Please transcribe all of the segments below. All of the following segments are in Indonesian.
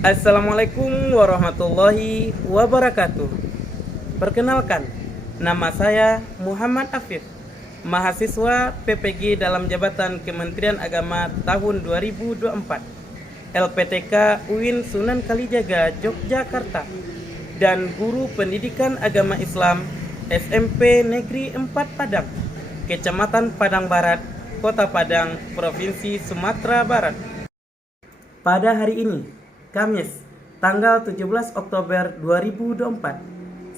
Assalamualaikum warahmatullahi wabarakatuh. Perkenalkan, nama saya Muhammad Afif, mahasiswa PPG dalam jabatan Kementerian Agama tahun 2024, LPTK UIN Sunan Kalijaga, Yogyakarta, dan guru pendidikan agama Islam SMP Negeri 4 Padang, Kecamatan Padang Barat, Kota Padang, Provinsi Sumatera Barat. Pada hari ini, Kamis, tanggal 17 Oktober 2024,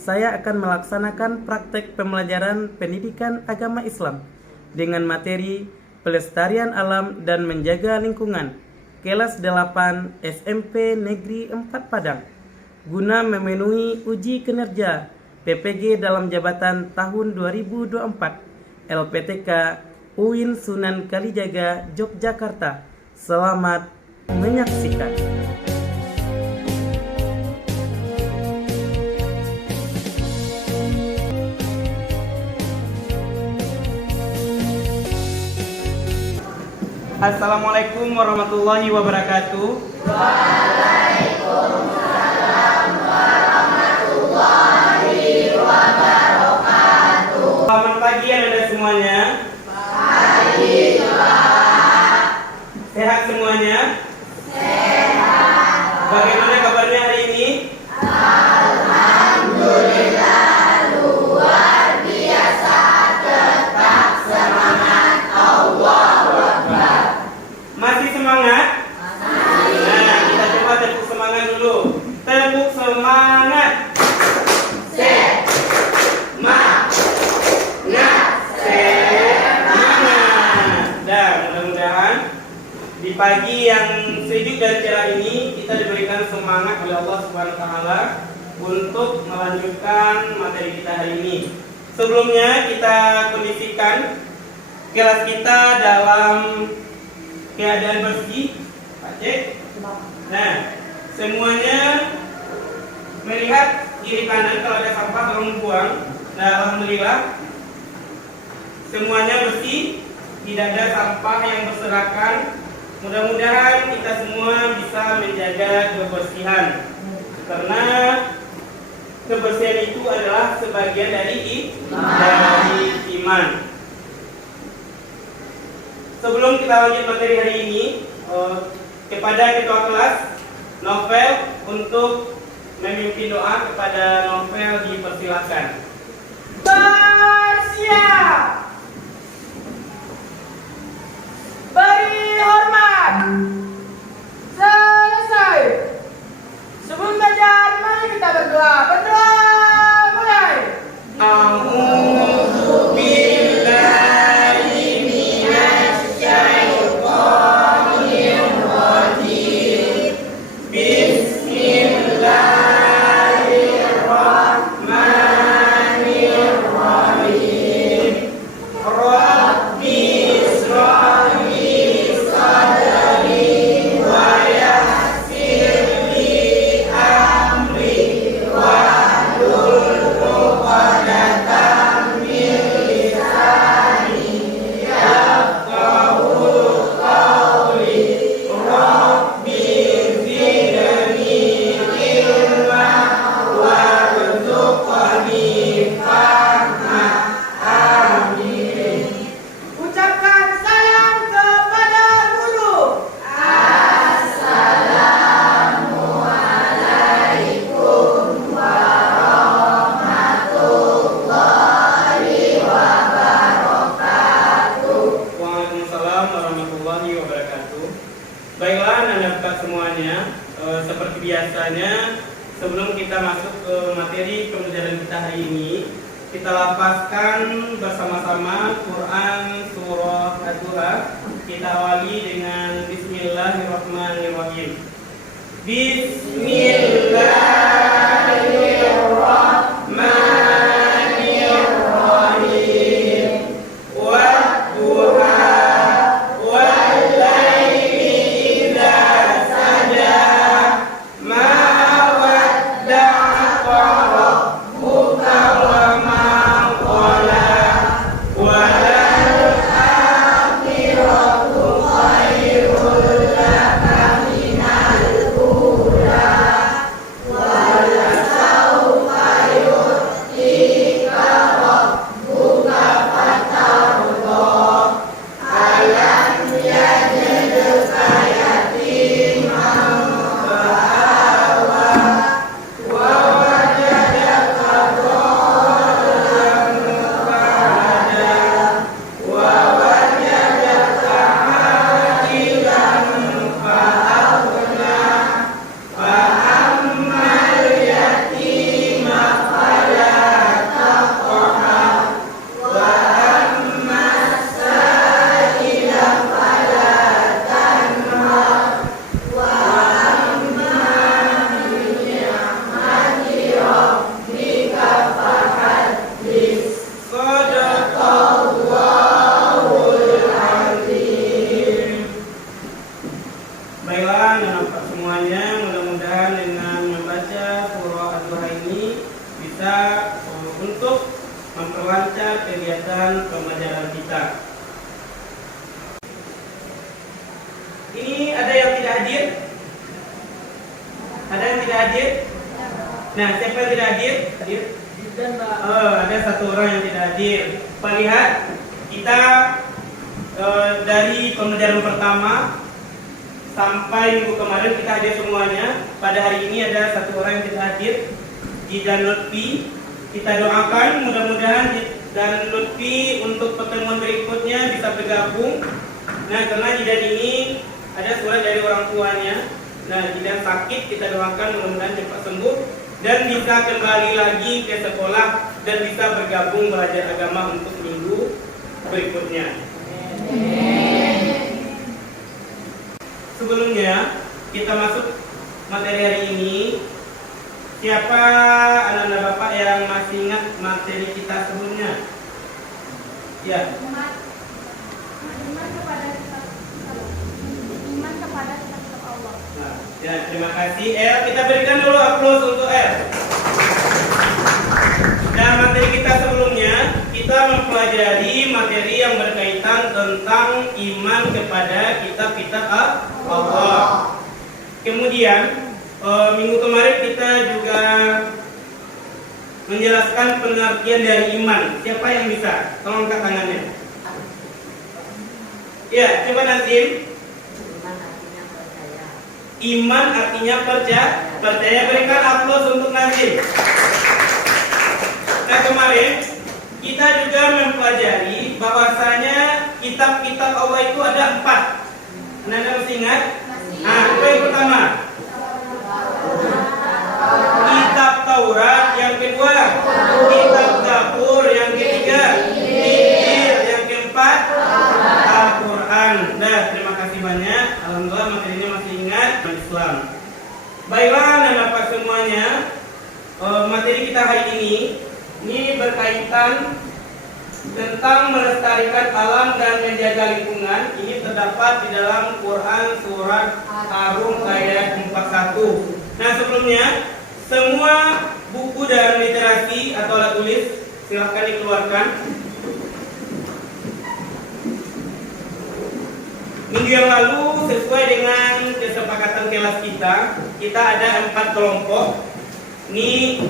saya akan melaksanakan praktek pembelajaran pendidikan agama Islam dengan materi pelestarian alam dan menjaga lingkungan, kelas 8 SMP Negeri 4 Padang, guna memenuhi uji kinerja PPG dalam jabatan tahun 2024, LPTK UIN Sunan Kalijaga, Yogyakarta. Selamat menyaksikan. Assalamualaikum warahmatullahi wabarakatuh. Waalaikumsalam warahmatullahi wabarakatuh. Selamat pagi Anda semuanya. Pagi Pak. Sehat semuanya? Sehat. Bagaimana kabarnya hari ini? Alhamdulillah luar biasa, tetap semangat. Allahu Akbar. Masih semangat? Masih. Nah, kita coba tepuk semangat dulu. Tepuk semangat. Semangat. Semangat. Dan mudah-mudahan di pagi yang sejuk dan cerah ini kita diberikan semangat oleh Allah Subhanahu wa taala untuk melanjutkan materi kita hari ini. Sebelumnya kita kondisikan kelas kita dalam keadaan bersih, Pak Cek. Nah, semuanya melihat kiri kanan kalau ada sampah tolong buang. Nah, alhamdulillah semuanya bersih, tidak ada sampah yang berserakan. Mudah-mudahan kita semua bisa menjaga kebersihan, karena kebersihan itu adalah sebagian dari iman. Sebelum kita lanjut materi hari ini, kepada ketua kelas Novel untuk memimpin doa kepada Novel dipersilakan. Bersiap. Beri hormat. Selesai. Sebelum belajar, mari kita berdoa. Berdoa mulai. A'udzu billahi minasy syaithanir rajim. Bismillahirrahmanirrahim. Rabbi ishrah li sadri wa yassir li amri wahlul 'uqdatam min lisani yafqahu qawli. Rabbi zidni ilma warzuqni fahma. Amin. Ucapkan salam kepada guru. Assalamualaikum warahmatullahi wabarakatuh. Waalaikumsalam warahmatullahi wabarakatuh. Baiklah anak-anak semuanya, seperti biasanya sebelum kita masuk ke materi pembelajaran kita hari ini, kita lafazkan bersama-sama Quran surah Ad-Duha. Kita awali dengan Bismillahirrahmanirrahim. Bismillahirrahmanirrahim. Wadduha wallaili idza saja. Ma wadda'aka rabbuka wa ma qala. Walal akhiratu khairul laka minal ula. hadir? Ada yang tidak hadir? Nah, siapa yang tidak hadir? Hadir? Oh, ada satu orang yang tidak hadir. Pak lihat, kita dari pembelajaran pertama sampai minggu kemarin kita hadir semuanya. Pada hari ini ada satu orang yang tidak hadir, Jidan Lutfi. Kita doakan mudah-mudahan dan Lutfi untuk pertemuan berikutnya bisa bergabung. Nah, karena Jidan ini ada surat dari orang tuanya. Nah, Jidan sakit, kita doakan mudah-mudahan cepat sembuh dan bisa kembali lagi ke sekolah dan bisa bergabung belajar agama untuk minggu berikutnya. Sebelumnya kita masuk materi hari ini. Siapa anak-anak Bapak yang masih ingat materi kita sebelumnya? Ya. Iman kepada kitab Allah. Nah, ya, terima kasih. Kita berikan dulu aplaus untuk Nah, materi kita sebelumnya kita mempelajari materi yang berkaitan tentang iman kepada kitab-kitab Allah. Kemudian minggu kemarin kita juga menjelaskan pengertian dari iman. Siapa yang bisa? Tolong angkat tangannya. Ya, coba Nazim. Iman artinya percaya. Percaya, berikan aplaus untuk Nazim. Nah, kemarin kita juga mempelajari bahwasanya kitab-kitab Allah itu ada 4. Anda masih ingat? Nah, apa yang pertama? Kitab Taurat, yang kedua kitab Zabur, yang ketiga Injil, yang keempat Al-Quran. Nah, terima kasih banyak. Alhamdulillah materinya masih ingat. Islam. Baiklah, dan Bapak semuanya, materi kita hari ini berkaitan tentang melestarikan alam dan menjaga lingkungan. Ini terdapat di dalam Quran surat Ar-Rum ayat 41. Nah, sebelumnya semua buku dan literasi atau alat tulis silahkan dikeluarkan. Minggu yang lalu sesuai dengan kesepakatan kelas kita ada 4 kelompok. Ini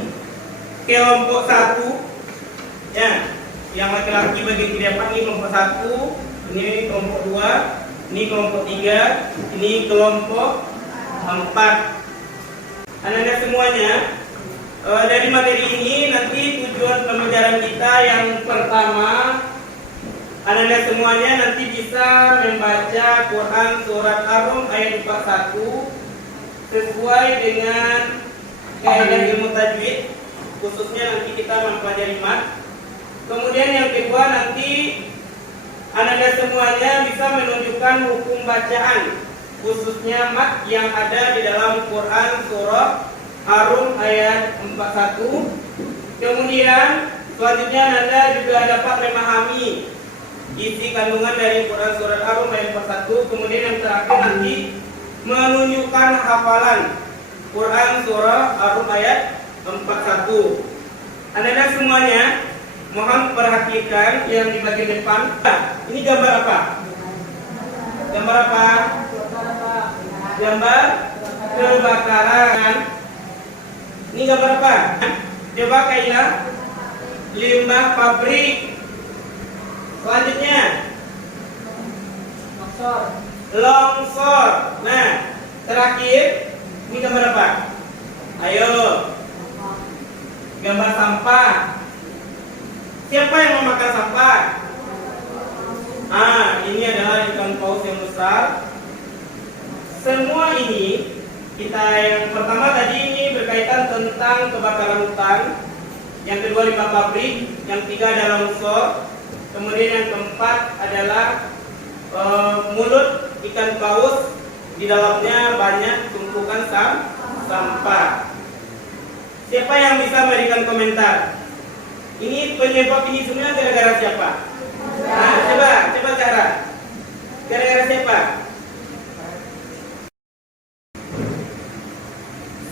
kelompok 1 ya, yang laki-laki bagi tidak dapat, ini kelompok 1, ini kelompok 2, ini kelompok 3, ini kelompok 4. Anak-anak semuanya, dari materi ini nanti tujuan pembelajaran kita yang pertama, anak-anak semuanya nanti bisa membaca Quran surat Ar-Rum ayat 41 sesuai dengan kaidah ilmu tajwid, khususnya nanti kita mempelajari mat. Kemudian yang kedua, nanti anak-anak semuanya bisa menunjukkan hukum bacaan, khususnya mat yang ada di dalam Quran surah Ar-Rum ayat 41. Kemudian selanjutnya Anda juga dapat memahami isi kandungan dari Quran surat Ar-Rum ayat 41. Kemudian yang terakhir nanti menunjukkan hafalan Quran surah Ar-Rum ayat 41. Anak-anak semuanya, mohon perhatikan yang di bagian depan. Ini gambar apa? Gambar apa? Gambar kebakaran. Ini gambar apa? Coba Kaila. Limbah pabrik. Selanjutnya longsor. Nah, terakhir ini gambar apa? Ayo. Gambar sampah. Siapa yang memakan sampah? Ini adalah ikan paus yang besar. Semua ini kita yang pertama tadi ini berkaitan tentang kebakaran hutan, yang kedua limbah pabrik, yang ketiga adalah longsor, kemudian yang keempat adalah mulut ikan paus, di dalamnya banyak tumpukan sampah. Siapa yang bisa memberikan komentar? Ini penyebab ini semua gara-gara siapa? Nah, coba cara. Gara-gara siapa?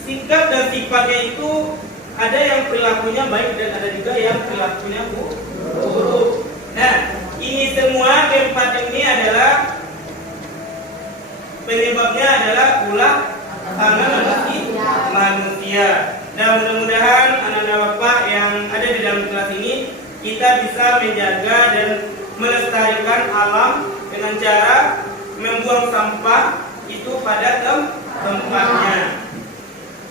Sikap dan sifatnya itu ada yang perilakunya baik dan ada juga yang perilakunya buruk. Nah, ini semua keempat ini adalah penyebab sebabnya adalah ulah tangan manusia. Dan mudah-mudahan anak-anak bapak yang ada di dalam kelas ini kita bisa menjaga dan melestarikan alam dengan cara membuang sampah itu pada tempatnya.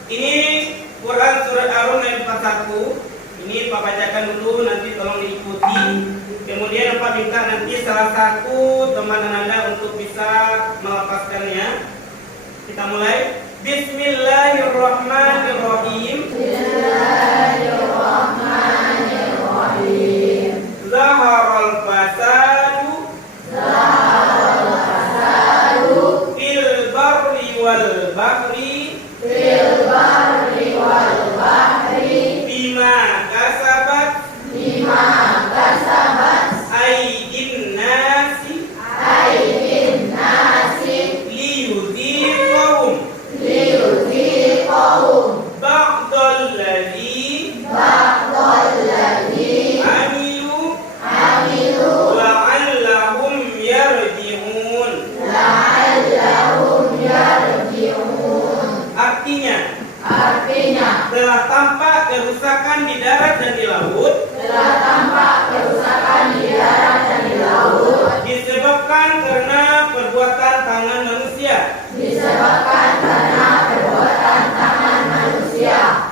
Ini Quran surat Ar-Rum ayat 41. Ini Pak bacakan dulu, nanti tolong diikuti. Kemudian Pak minta nanti salah satu teman Anda untuk bisa melafazkannya. Kita mulai. Bismillahirrahmanirrahim. Bismillahirrahmanirrahim. Zaharal fasadu fil barri wal bahri bima kasabat aydin nasi liyudhiqahum ba'dal ladzi amilu la'allahum yarji'un. Artinya telah tampak kerusakan di darat dan di laut disebabkan karena perbuatan tangan manusia.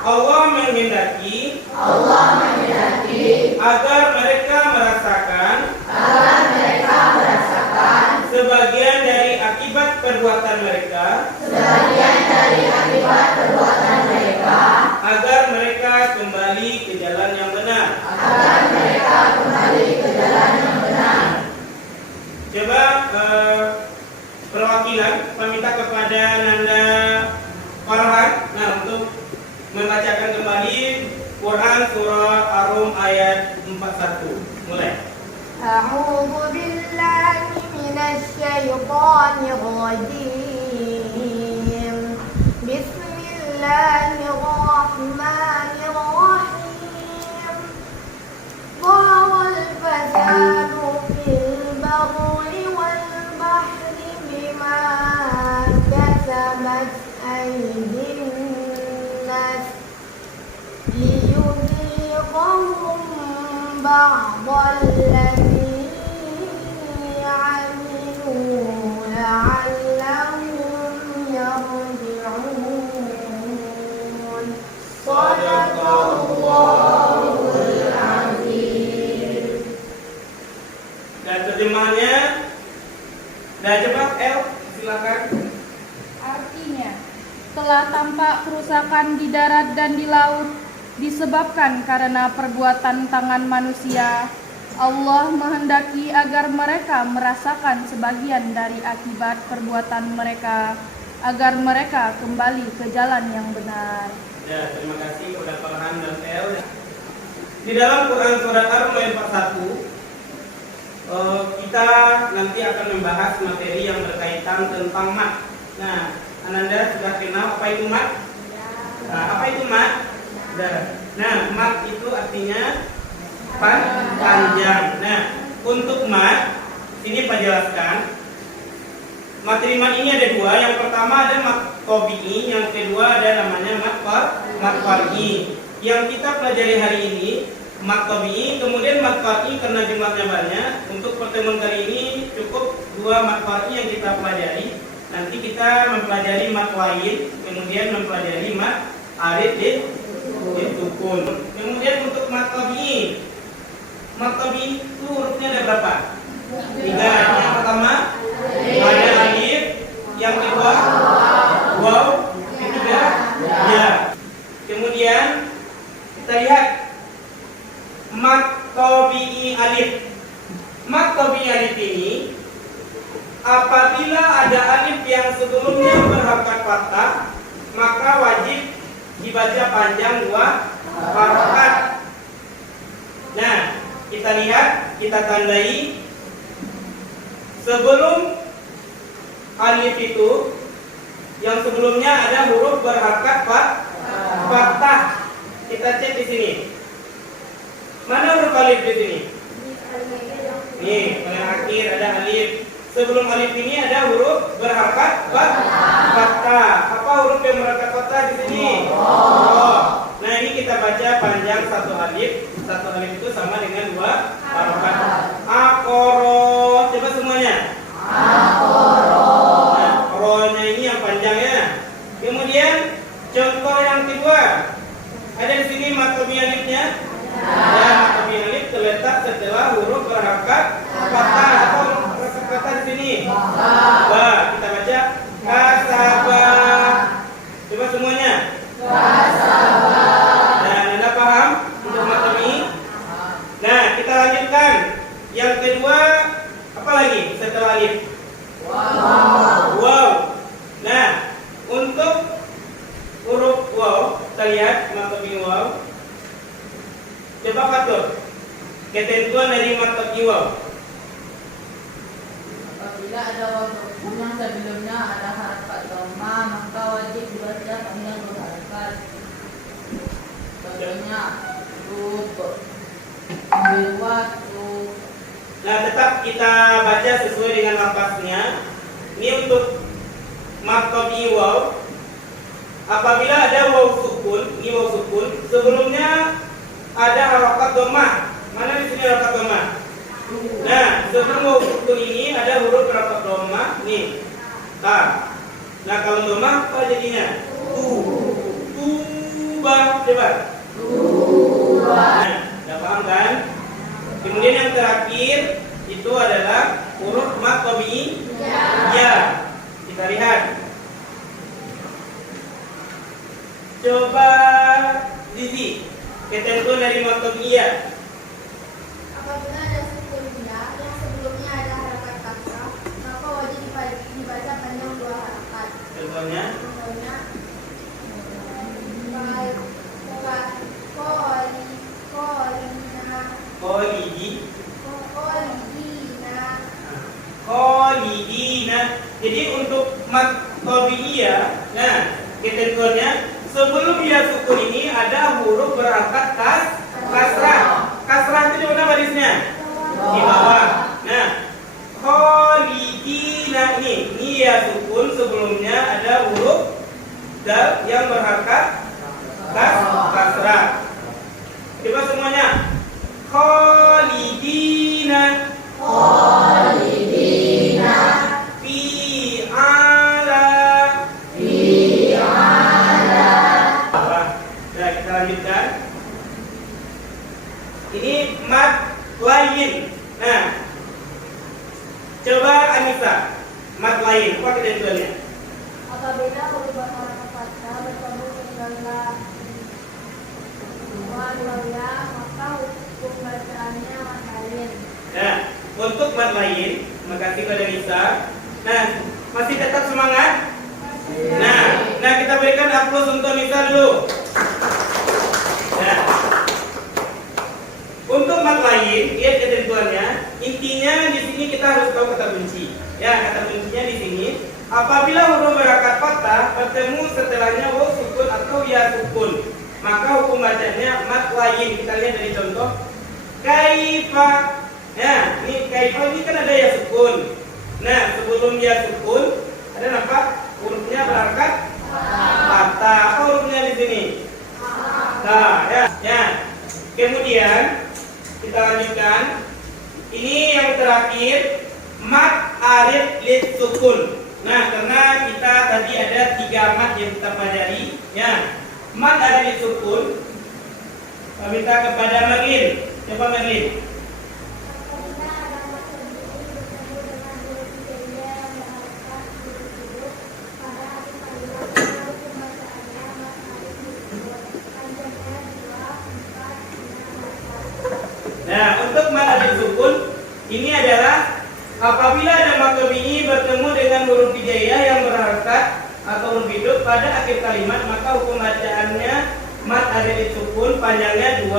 Allah menghendaki agar mereka merasakan sebagian dari akibat perbuatan mereka agar mereka kembali ke jalan yang benar. Coba perwakilan meminta kepada Nanda Farhan untuk membacakan kembali Quran surah Ar-Rum ayat 41. Mulai. A'udzu billahi minasy syaithanir rajim. Bismillahirrahmanirrahim. Dhaharal fasadu fil barri wal bahri bima kasabat aydin nas liyudhiqahum ba'dal ladzi 'amilu la'allahum yarji'un. Shadaqallahul azim. Dan terjemahannya, dan cepat El, silakan. Artinya, telah tampak kerusakan di darat dan di laut disebabkan karena perbuatan tangan manusia. Allah menghendaki agar mereka merasakan sebagian dari akibat perbuatan mereka, agar mereka kembali ke jalan yang benar. Ya, terima kasih kepada Farhan dan El. Di dalam Quran surat Ar-Rum ayat 41, kita nanti akan membahas materi yang berkaitan tentang mat. Nah, Ananda sudah kenal apa itu mat? Nah, apa itu mat? Nah, mat itu artinya panjang. Nah, untuk mat, ini Pak jelaskan. Materi mat ini ada dua. Yang pertama ada mat tabi'i, yang kedua ada namanya mat far'i. Yang kita pelajari hari ini mat tabi'i, kemudian mat far'i karena jumlahnya banyak. Untuk pertemuan kali ini cukup dua mat far'i yang kita pelajari. Nanti kita mempelajari mat lain, kemudian mempelajari mat arid sukun. Kemudian untuk mat tabi'i itu hurufnya ada berapa? 3. Yang pertama ada alif, yang kedua waw, ketiga ya. Kemudian kita lihat mat tabi'i alif. Mat tabi'i alif ini apabila ada alif yang sebelumnya berharokat fathah, maka wajib dibaca panjang 2 harokat. Nah, kita lihat, kita tandai sebelum alif itu, yang sebelumnya ada huruf berharokat fathah. Kita cek di sini. Mana huruf alif di sini? Nih, paling akhir ada alif. sebelum alif ini ada huruf berharakat fathah. Apa huruf yang berharakat fathah di sini? Oh. Nah, ini kita baca panjang satu alif. Satu alif itu sama dengan dua harakat. Akoro. Coba semuanya. Akoro. Nah, ro-nya ini yang panjangnya. Kemudian contoh yang kedua. Ada di sini matobi alifnya. Ya, matobi alif terletak setelah huruf berharakat fathah. Atau kata di sini. Ba. Kita baca kasaba. Coba semuanya. Kasaba. Dan Anda paham untuk matobi? Nah, kita lanjutkan. Yang kedua, apa lagi setelah alif? Wow. Nah, untuk huruf wow, kita lihat matobi wow. Coba fatur. Ketentuan dari matobi wow. Apabila ada waw sukun yang sebelumnya ada harakat dhamma, maka wajib dibaca panjang dua harakat. Contohnya rub, waktu. Nah, tetap kita baca sesuai dengan lafaznya. Ini untuk matobi waw. Apabila ada waw sukun, ini waw sukun, sebelumnya ada harakat dhammah. Mana di sini harakat dhammah? Nah, sebelum waw sukun ini ada huruf harakat dhammah nih. Ta. Nah, kalau dhammah apa jadinya? Tuba. Coba. Nah, udah paham kan? Kemudian yang terakhir itu adalah huruf matobi ya. Kita lihat. Coba Zizi, ketentuan dari matobi ya. Apabila ada sukun ya yang sebelumnya ada harakat kasrah, maka wajib dibaca panjang dua harakat. Contohnya Contohnya, Kholidina. Jadi untuk matobiyah, nah ketentuannya sebelum dia sukun ini ada huruf berangkat kasrah. Kasrah itu di mana barisnya? Di bawah. Nah, kholidina ini ya sukun, sebelumnya ada huruf dal yang berangkat kasrah. Coba semuanya. Kholidina. Nah, kita lanjutkan. Ini mat lain. Nah, coba Anissa, mat lain. Apa ketentuannya? apabila huruf harakat fathah bertemu dengan la ya, maka hukum bacaannya mat lain. Nah, untuk mat lain, makasih pada Nisa. Nah, masih tetap semangat? Nah, kita berikan aplaus untuk Nisa dulu. Nah, untuk mat lain, lihat ketentuannya. Intinya di sini kita harus tahu kata kunci. Ya, kata kuncinya di sini. Apabila huruf berharakat fathah bertemu setelahnya waw sukun atau ya sukun, maka hukum bacanya mat lain. Kita lihat dari contoh. Kaifa. Ya, ini kaifa ini kan ada ya sukun. Nah, sebelum ya sukun ada apa? Hurufnya berharakat fathah. Apa hurufnya di sini? Nah, ya. Kemudian kita lanjutkan. Ini yang terakhir, mat arid lid sukun. Nah, karena kita tadi ada 3 mat yang kita pelajari, ya. Mat arid lid sukun. Kita minta kepada Merlin. Coba Merlin. Apabila ada maksud bertemu dengan huruf hijaiyah yang berharakat huruf pada alif kalimat, maka hukum bacaannya mat alif disebut panjangnya 2, 4, 6 harakat. Nah, untuk mat arid sukun ini adalah apabila ada matobi bertemu dengan huruf hijaiyah yang berharakat atau huruf hidup pada akhir kalimat, maka hukum bacaannya mat arid sukun panjangnya 2,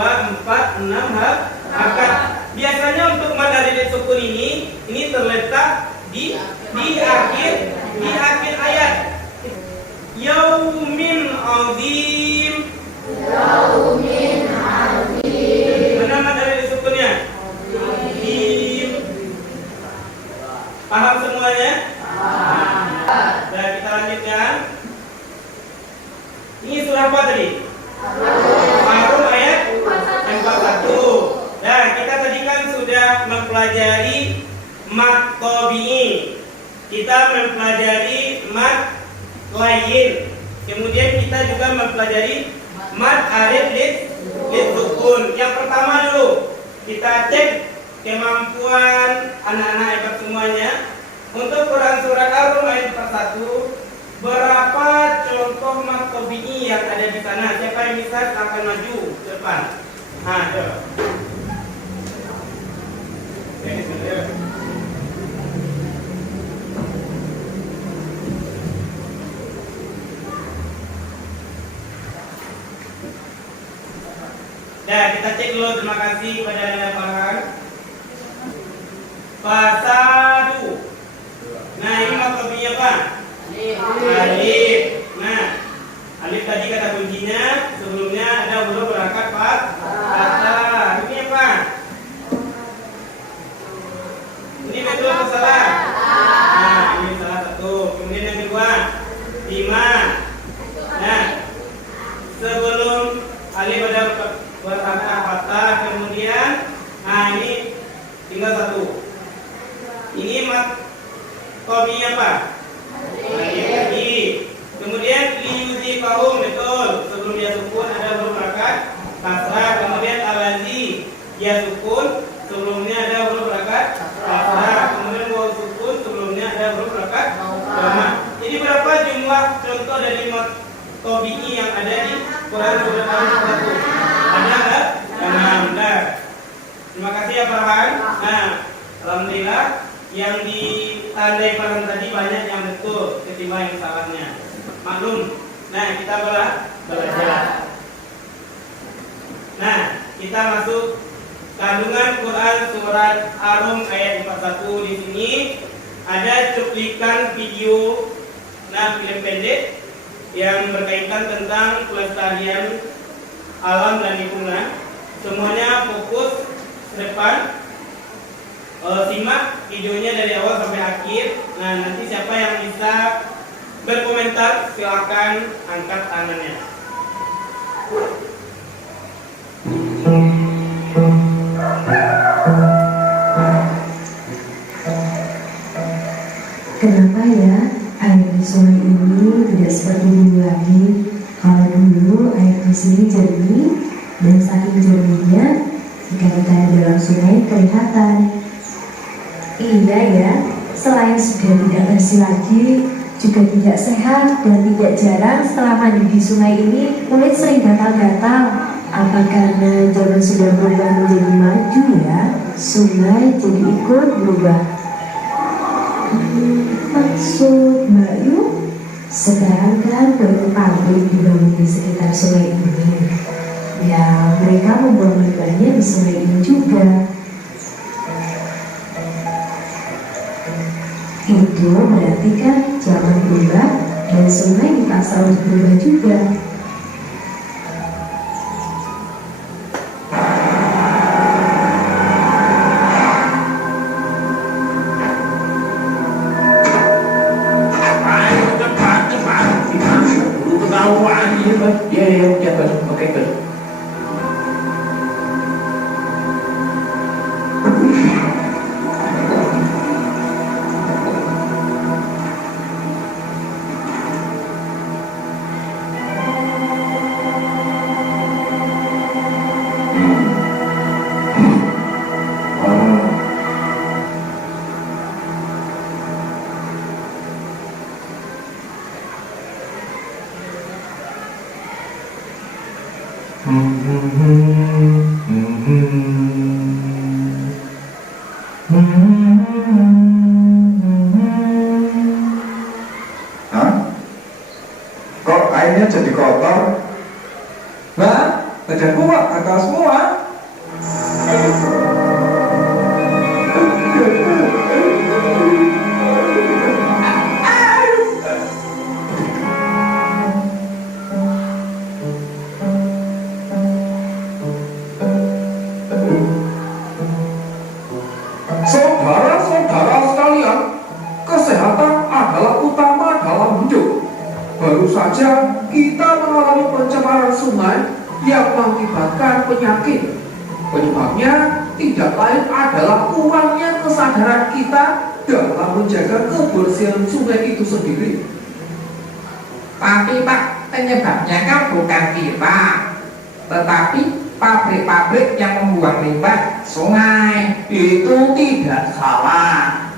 4, 6 harakat. Biasanya untuk mat arid sukun ini terletak di akhir ayat. Yaumin azim. Mana mat arid sukunnya? Paham semua? tabi'i. Kita mempelajari mad lain. Kemudian kita juga mempelajari mad alif lid sukun. Yang pertama dulu kita cek kemampuan anak-anak hebat semuanya. Untuk Quran surat Ar-Rum ayat 41, berapa contoh mad tabi'i yang ada di sana? Siapa yang bisa akan maju ke depan? Nah, coba. Ya, kita cek dulu. Terima kasih pada Anda Farhan. Fasadu. Nah, ini makrobinya apa? Alif. Nah, alif tadi kata kuncinya. Sebelumnya ada huruf harakat fathah. Ini apa? Ini betul atau salah? Nah, ini salah satu. Kemudian yang kedua, 5. Nah, sebelum alif ada berharakat fathah, kemudian nah ini tinggal 1. Ini makrobi apa? Alif lagi. Kemudian liyuzifahum, betul. Sebelum dia sukun ada huruf harakat kasrah. Kemudian alazi dia sukun, sebelumnya ada huruf harakat kasrah. Kemudian waw sukun, sebelumnya ada huruf harakat dhamma. Jadi berapa jumlah contoh dari makrobi yang ada di Quran surat Al-Baqarah? Ada enggak? Enggak. Terima kasih ya Farhan. Nah, alhamdulillah yang ditandai Farhan tadi banyak yang betul ketimbang yang salahnya. Maklum. Nah, kita belajar. Nah, kita masuk kandungan Quran surat Ar-Rum ayat 41. Di sini ada cuplikan video, film pendek yang berkaitan tentang pelestarian alam dan lingkungan. Semuanya fokus ke depan. Simak videonya dari awal sampai akhir. Nah, nanti siapa yang bisa berkomentar silakan angkat tangannya. Kenapa ya air di sungai ini tidak seperti dulu lagi? Kalau dulu air di sini jernih dan saking jernihnya ikan-ikan di dalam sungai kelihatan. Iya ya, selain sudah tidak bersih lagi, juga tidak sehat dan tidak jarang setelah mandi di sungai ini kulit sering gatal-gatal. Apa karena zaman sudah berubah menjadi maju ya? Sungai jadi ikut berubah. Maksud Mbak Yu, sekarang kan banyak pabrik dibangun di sekitar sungai ini. Ya, mereka membuang limbahnya di sungai ini juga. Itu berarti kan zaman berubah dan sungai dipaksa untuk berubah juga. Hah? Kok airnya jadi kotor? Nah, badan kuat kata semua. Saudara-saudara sekalian, kesehatan adalah utama dalam hidup. Baru saja kita mengalami pencemaran sungai yang mengakibatkan penyakit. Penyebabnya tidak lain adalah kurangnya kesadaran kita dalam menjaga kebersihan sungai itu sendiri. Tapi Pak, penyebabnya kan bukan kita, tetapi pabrik-pabrik yang membuang limbah sungai. Itu tidak salah.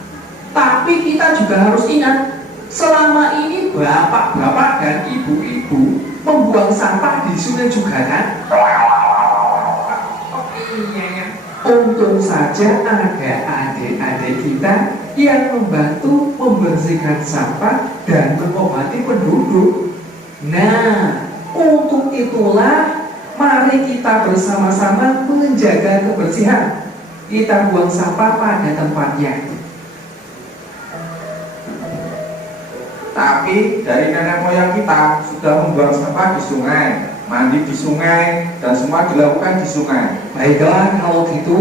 Tapi kita juga harus ingat, selama ini bapak-bapak dan ibu-ibu membuang sampah di sungai juga kan? Oh iya. Untung saja ada adik-adik kita yang membantu membersihkan sampah dan mengobati penduduk. Nah, untuk itulah mari kita bersama-sama menjaga kebersihan. Kita buang sampah pada tempatnya. Tapi dari nenek moyang kita sudah membuang sampah di sungai, mandi di sungai, dan semua dilakukan di sungai. Baiklah kalau gitu,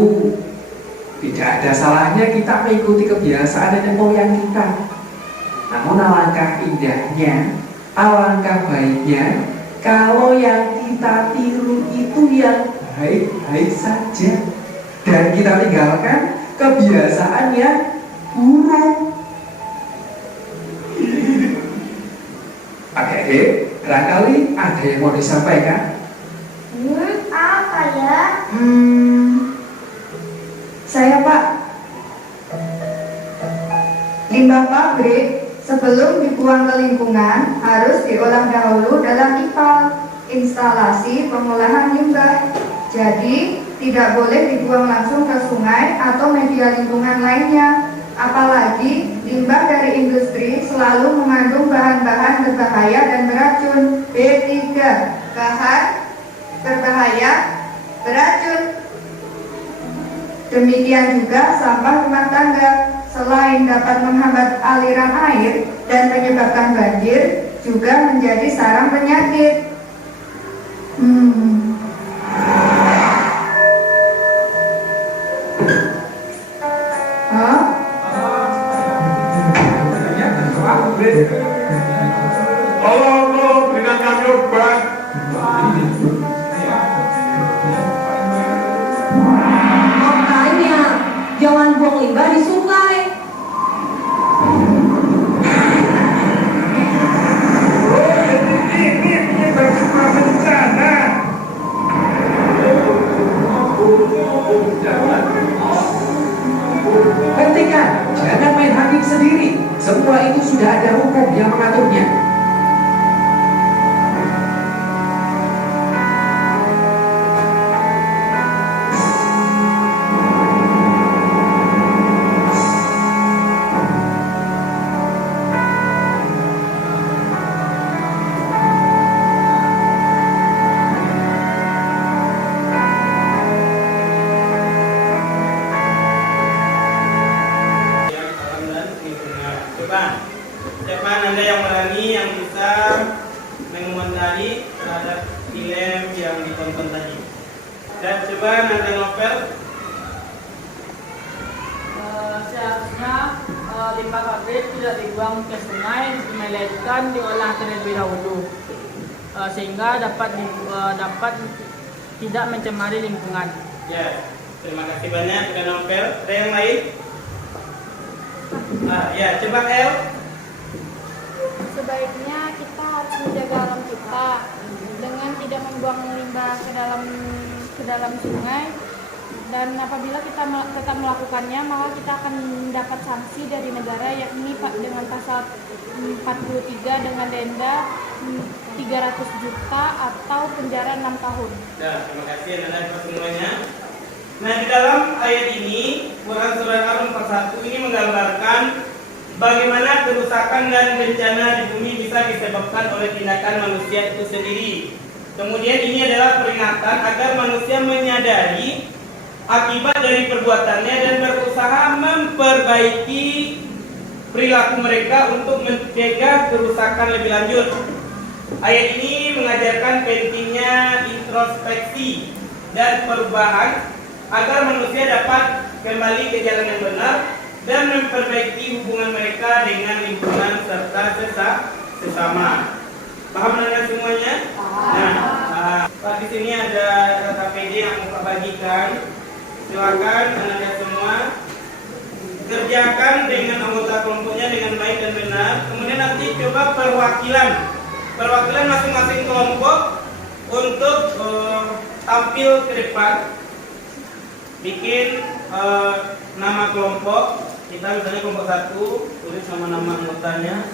tidak ada salahnya kita mengikuti kebiasaan nenek moyang kita. Namun alangkah indahnya, alangkah baiknya kalau yang kita tiru itu yang baik-baik saja, dan kita tinggalkan kebiasaan yang buruk. Adik-adik, barangkali ada yang mau disampaikan? Apa ya? Saya Pak, limbah pabrik sebelum dibuang ke lingkungan harus diolah dahulu dalam IPAL, instalasi pengolahan limbah. Jadi tidak boleh dibuang langsung ke sungai atau media lingkungan lainnya. Apalagi limbah dari industri selalu mengandung bahan-bahan berbahaya dan beracun. B3, bahan berbahaya, beracun. Demikian juga sampah rumah tangga, selain dapat menghambat aliran air dan menyebabkan banjir, juga menjadi sarang penyakit. Tolong berikan kami obat. Makanya jangan buang limbah di sungai. Ini bersama bencana. Hentikan, jangan main hakim sendiri. Semua itu sudah ada hukum yang mengaturnya. Alam dan lingkungan. Coba, siapa Anda yang berani yang bisa mengomentari terhadap film yang ditonton tadi? Dan coba Nanda Novel. Seharusnya limbah pabrik tidak dibuang ke sungai, melainkan diolah terlebih dahulu sehingga dapat tidak mencemari lingkungan. Ya, terima kasih banyak Nanda Novel. Ada yang lain? Ya, coba El. Sebaiknya kita harus menjaga alam kita dengan tidak membuang limbah ke dalam sungai, dan apabila kita tetap melakukannya maka kita akan mendapat sanksi dari negara, yakni dengan pasal 43 dengan denda 300 juta atau penjara 6 tahun. Nah, terima kasih anak-anak semuanya. Nah, di dalam ayat ini Quran Surah Al-41 ini menggambarkan bagaimana kerusakan dan bencana di bumi bisa disebabkan oleh tindakan manusia itu sendiri. Kemudian ini adalah peringatan agar manusia menyadari akibat dari perbuatannya dan berusaha memperbaiki perilaku mereka untuk mencegah kerusakan lebih lanjut. Ayat ini mengajarkan pentingnya introspeksi dan perubahan agar manusia dapat kembali ke jalan yang benar dan memperbaiki hubungan mereka dengan lingkungan serta sesama. Paham anda semuanya? Nah, Pak, di sini ada data PD yang mau Pak bagikan. Silakan anda semua kerjakan dengan anggota kelompoknya dengan baik dan benar. Kemudian nanti coba perwakilan masing-masing kelompok untuk tampil ke depan, bikin nama kelompok. Kita misalnya kelompok 1, tulis nama-nama anggotanya.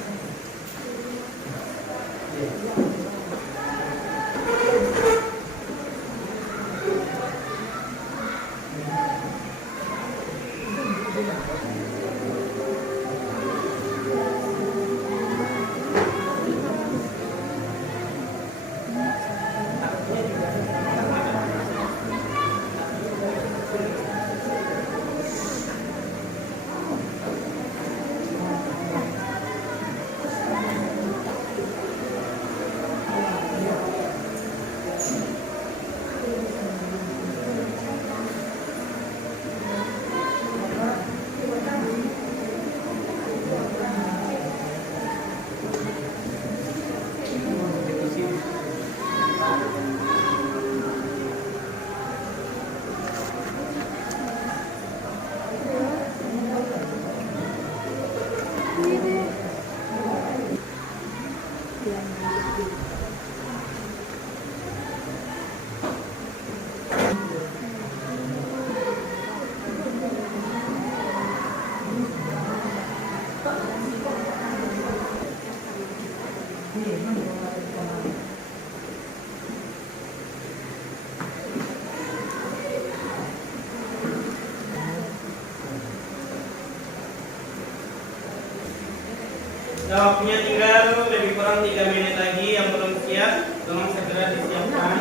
Jawabnya tinggal lebih kurang 3 menit lagi. Yang belum siap, tolong segera disiapkan.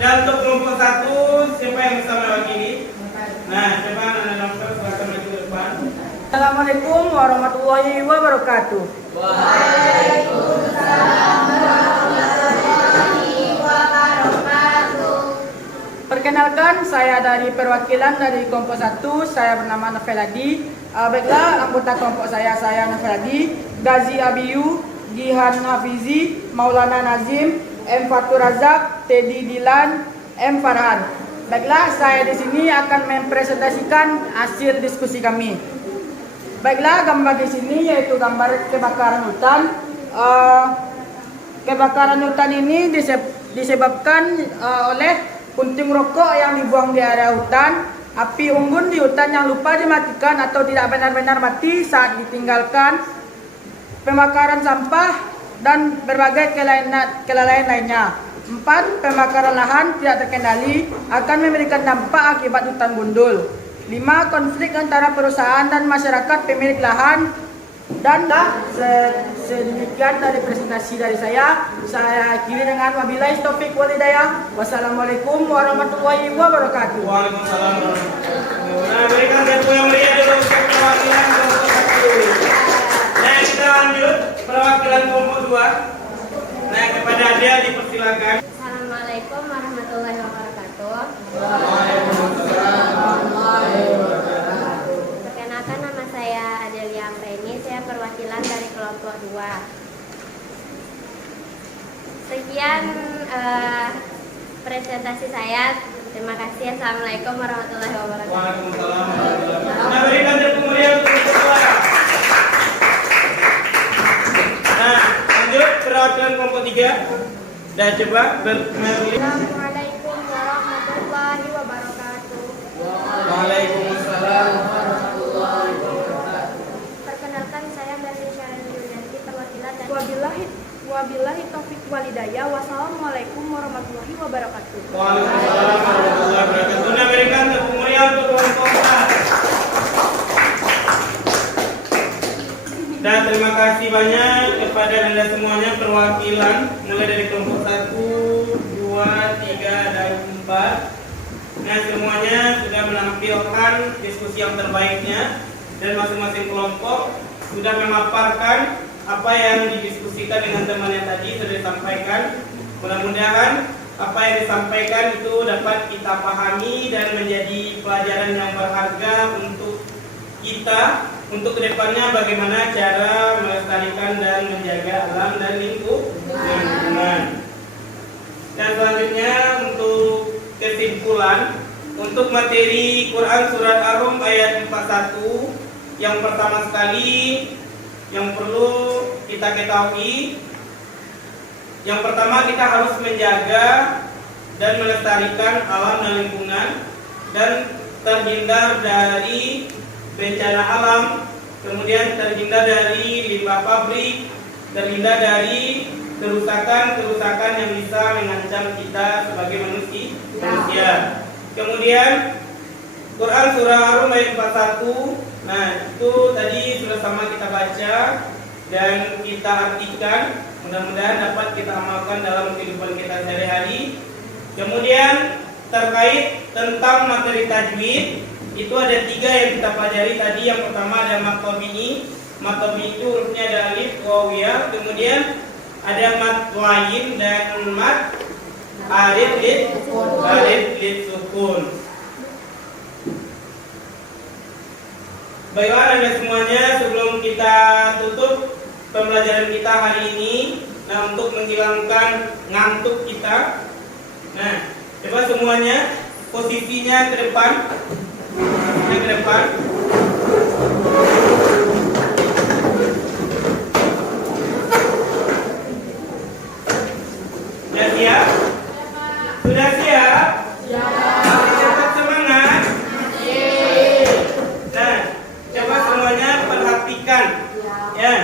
Dan untuk kelompok 1, siapa yang bisa mewakili? Nah, coba Nana Nafkar silakan maju ke depan. Assalamualaikum warahmatullahi wabarakatuh. Waalaikumsalam warahmatullahi wabarakatuh. Perkenalkan, saya dari perwakilan dari kelompok 1, saya bernama Nafeladi. Baiklah, anggota kelompok saya Nafeladi, Gazi Abiyu, Gihan Hafizi, Maulana Nazim, M. Fatur Razak, Teddy Dilan, M. Farhan. Baiklah, saya di sini akan mempresentasikan hasil diskusi kami. Baiklah, gambar di sini yaitu gambar kebakaran hutan. Kebakaran hutan ini disebabkan oleh puntung rokok yang dibuang di area hutan, api unggun di hutan yang lupa dimatikan atau tidak benar-benar mati saat ditinggalkan, pembakaran sampah, dan berbagai kelalaian lainnya. 4. Pembakaran lahan tidak terkendali akan memberikan dampak akibat hutan gundul. 5. Konflik antara perusahaan dan masyarakat pemilik lahan. Dan sedemikian dari presentasi dari saya akhiri dengan wabillahi taufiq wal hidayah. Wassalamualaikum warahmatullahi wabarakatuh. Waalaikumsalam warahmatullahi wabarakatuh. Nah, berikan tepuk yang meriah dulu untuk perwakilan kelompok 1. Nah, kita lanjut perwakilan kelompok 2. Nah, kepada Adia dipersilakan. Assalamualaikum warahmatullahi wabarakatuh. Waalaikumsalam warahmatullahi wabarakatuh. Perkenalkan, nama saya Adelia Amreni, saya perwakilan dari kelompok 2. Sekian presentasi saya. Terima kasih. Assalamualaikum warahmatullahi wabarakatuh. Waalaikumsalam warahmatullahi wabarakatuh. Nah, berikan tepuk meriah untuk kelompok 2. Nah, lanjut perwakilan kelompok 3. Dan coba bermeri. Assalamualaikum warahmatullahi wabarakatuh. Waalaikumsalam warahmatullahi wabarakatuh. Perkenalkan, saya Mercy Syarani Yulianti, perwakilan dari Wabillahi taufiq wal hidayah. Wassalamualaikum warahmatullahi wabarakatuh. Waalaikumsalam warahmatullahi wabarakatuh. Nah, berikan tepuk meriah untuk kelompok 4. Dan terima kasih banyak kepada Anda semuanya perwakilan mulai dari kelompok 1, 2, 3, dan 4. Nah, semuanya sudah menampilkan diskusi yang terbaiknya dan masing-masing kelompok sudah memaparkan apa yang didiskusikan dengan temannya tadi sudah disampaikan. Mudah-mudahan apa yang disampaikan itu dapat kita pahami dan menjadi pelajaran yang berharga untuk kita untuk kedepannya bagaimana cara melestarikan dan menjaga alam dan lingkungan. Dan selanjutnya untuk kesimpulan untuk materi Quran Surat Ar-Rum ayat 41 yang pertama sekali yang perlu kita ketahui, yang pertama kita harus menjaga dan melestarikan alam dan lingkungan dan terhindar dari bencana alam, kemudian terhindar dari limbah pabrik, terhindar dari kerusakan-kerusakan yang bisa mengancam kita sebagai manusia. Kemudian Quran surah Ar-Rum ayat 41. Nah, itu tadi sudah sama kita baca dan kita artikan. Mudah-mudahan dapat kita amalkan dalam kehidupan kita sehari-hari. Kemudian terkait tentang materi tajwid, itu ada 3 yang kita pelajari tadi. Yang pertama ada mat tabi'i. Mat tabi'i itu hurufnya ada alif, waw, ya. Kemudian ada mat lain dan mat alif lid sukun. Baiklah Anda semuanya, sebelum kita tutup pembelajaran kita hari ini, nah untuk menghilangkan ngantuk kita, nah coba semuanya posisinya ke depan, Sudah siap? Sudah siap? Masih tetap semangat? Nah, coba semuanya perhatikan, ya.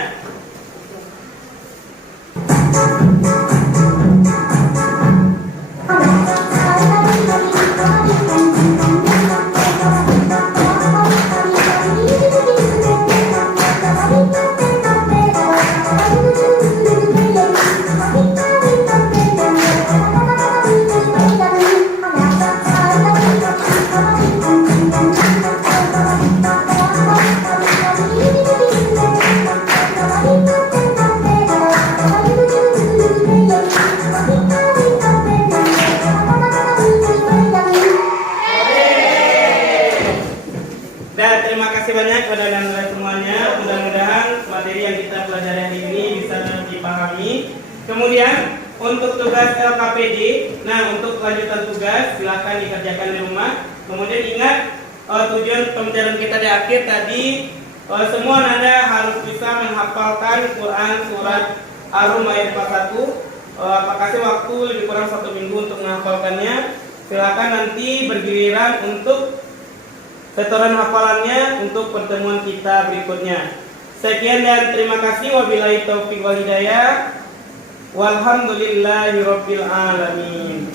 Dan terima kasih banyak kepada Anda semuanya. Mudah-mudahan materi yang kita pelajari hari ini bisa dipahami. Kemudian untuk tugas LKPD, nah untuk kelanjutan tugas silakan dikerjakan di rumah. Kemudian ingat tujuan pembelajaran kita di akhir tadi, semua Anda harus bisa menghafalkan Quran surat Ar-Rum ayat 41. Apakah sih waktu lebih kurang 1 minggu untuk menghafalkannya? Silakan nanti bergiliran untuk setoran hafalannya untuk pertemuan kita berikutnya. Sekian dan terima kasih. Wabillahi taufiq wal hidayah. Walhamdulillahirabbil alamin.